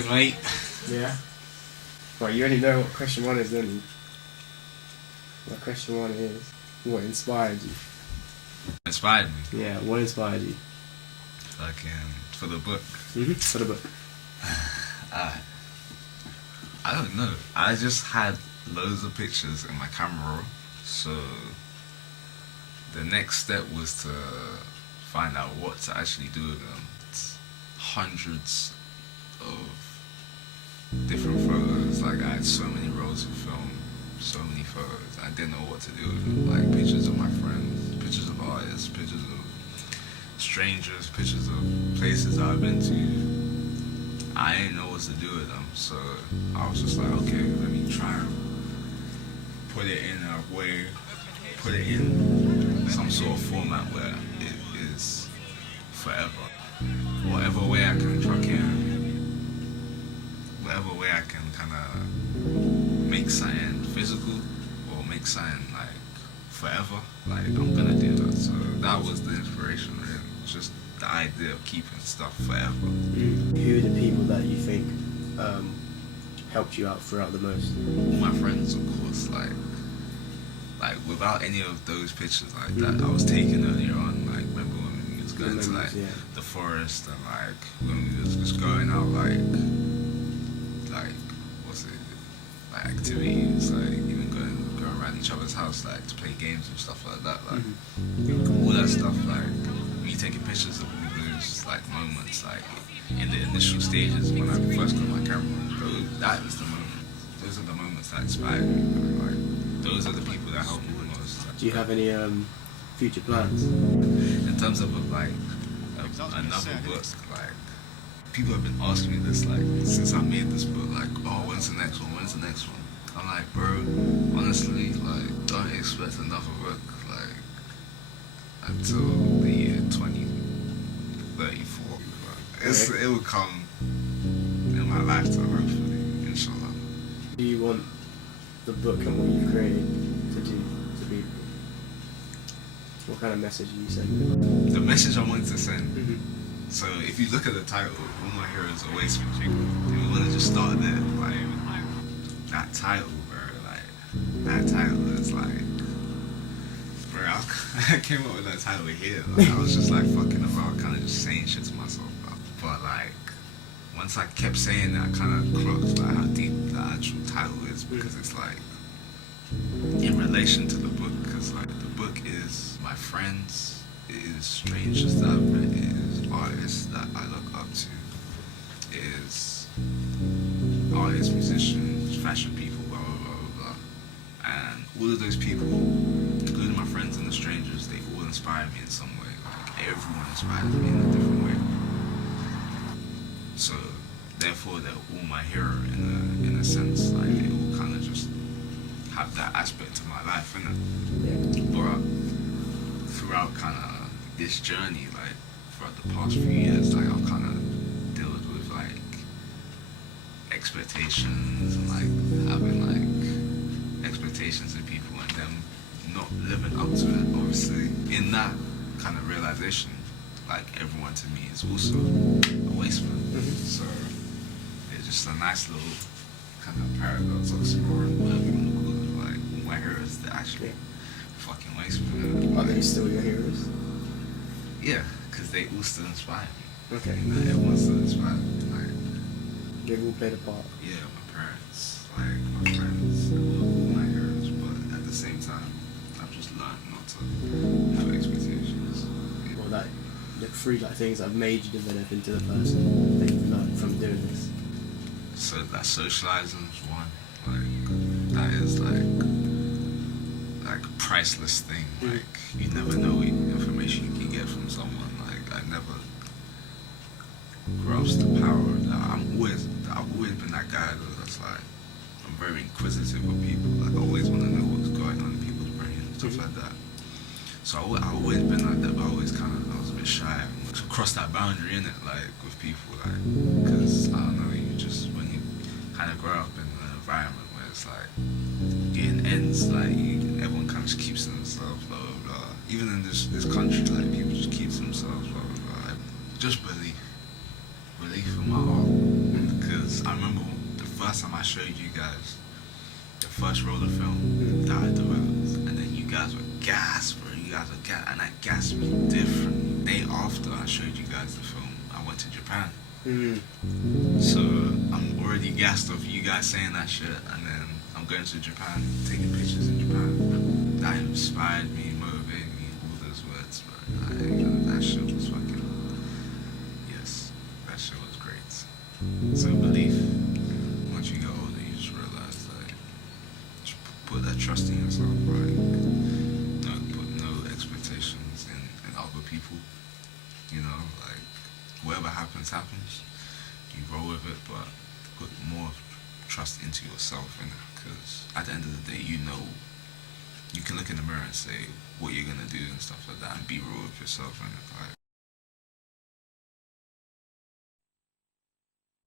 goes, mate. Yeah. Well, you already know what question one is, don't you? Well, question one is, what inspired you? Inspired me. Yeah, what inspired you? For the book. For the book. I don't know. I just had loads of pictures in my camera roll, so the next step was to find out what to actually do with them. It's hundreds of different photos. Like, I had so many rolls of film, so many photos. I didn't know what to do with them. Like, pictures of my friends, pictures of artists, pictures of strangers, pictures of places I've been to. I didn't know what to do with them, so I was just like, okay, let me try and put it in a way, put it in some sort of format where it is forever. Whatever way I can truck in, whatever way I can kind of make something physical or make something like forever, like I'm gonna do that. So that was the inspiration, really. Just the idea of keeping stuff forever. Who are the people that you think helped you out throughout the most? All my friends, of course. Like without any of those pictures like that I was taking earlier on, like remember when we was going to like the forest and like when we was just going out like what's it, like activities, like even going around each other's house like to play games and stuff like that, like all that stuff, like me taking pictures of all those like moments, like in the initial stages when I first got my camera. That was the moment. Those are the moments that inspired me. Like those are the people that helped me the most. Like, do you have any future plans? In terms of like another book, like people have been asking me this like since I made this book, like, oh, when's the next one? When's the next one? I'm like, bro, honestly, like don't expect another book like until the year 2034. It will come in my lifetime, hopefully, inshallah. Do you want the book and what you've created to be? What kind of message are you sending? The message I wanted to send. So if you look at the title, All My Heroes Are Wastemen, we want to just start there. Like that title, bro. Like that title is like, bro. I came up with that title here. Like, I was just like fucking about, kind of just saying shit to myself, bro. But like once I kept saying that, I kind of clocked like how deep the actual title is, because it's like in relation to the book, because like the book is my friends, it is strangers that I've met, it is artists that I look up to, it is artists, musicians, fashion people, blah blah blah blah blah. And all of those people, including my friends and the strangers, they all inspire me in some way. Like everyone inspires me in a different way. So therefore they're all my hero in a sense. Like they all kind of just have that aspect to my life, innit? But throughout kind of this journey, like throughout the past few years, like I've kind of dealt with like expectations and like having like expectations of people and them not living up to it. Obviously, in that kind of realization, like everyone to me is also a wasteman. So it's just a nice little kind of paradox, oxymoron, whatever you want to call it. Like all my heroes, they're actually fucking wastemen. Are they still your heroes? Yeah, because they all still inspire me. Okay. You know, everyone still inspires me. Like they've all played a part. Yeah, my parents, like my friends, they're all my heroes. But at the same time, I've just learned not to have expectations. Well, that the three like things that have made you develop into the person that you've learned from doing this. So that socializing is one. Like that is like a priceless thing. Like you never know what information you can get from someone. Like I never grasped the power of that. I've always been that guy that's like, I'm very inquisitive of people. Like I always want to know what's going on in people's brains and stuff like that. So I've always been like that, but I was a bit shy to cross that boundary in it, like with people, like, because I don't know, you just, when you kind of grow up in an environment where it's like, getting ends, like, everyone kind of just keeps to themselves, blah, blah, blah. Even in this country, like, people just keep to themselves, blah, blah, blah. Just belief in my heart, because I remember the first time I showed you guys the first roll of film that I developed, and then you guys were gassed, bro. You guys were gassed, and that gassed me different. The day after I showed you guys the film, I went to Japan. So I'm already gassed off you guys saying that shit, and then I'm going to Japan, taking pictures in Japan. That inspired me, motivated me, all those words, bro. Like, that shit was fucking, yes, that shit was great. So belief, once you get older, you just realize like, just put that trust in yourself, right? No, put no expectations in other people. You know, like whatever happens, happens. You roll with it, but put more trust into yourself, because at the end of the day, you know, you can look in the mirror and say what you're gonna do and stuff like that, and be real with yourself, and like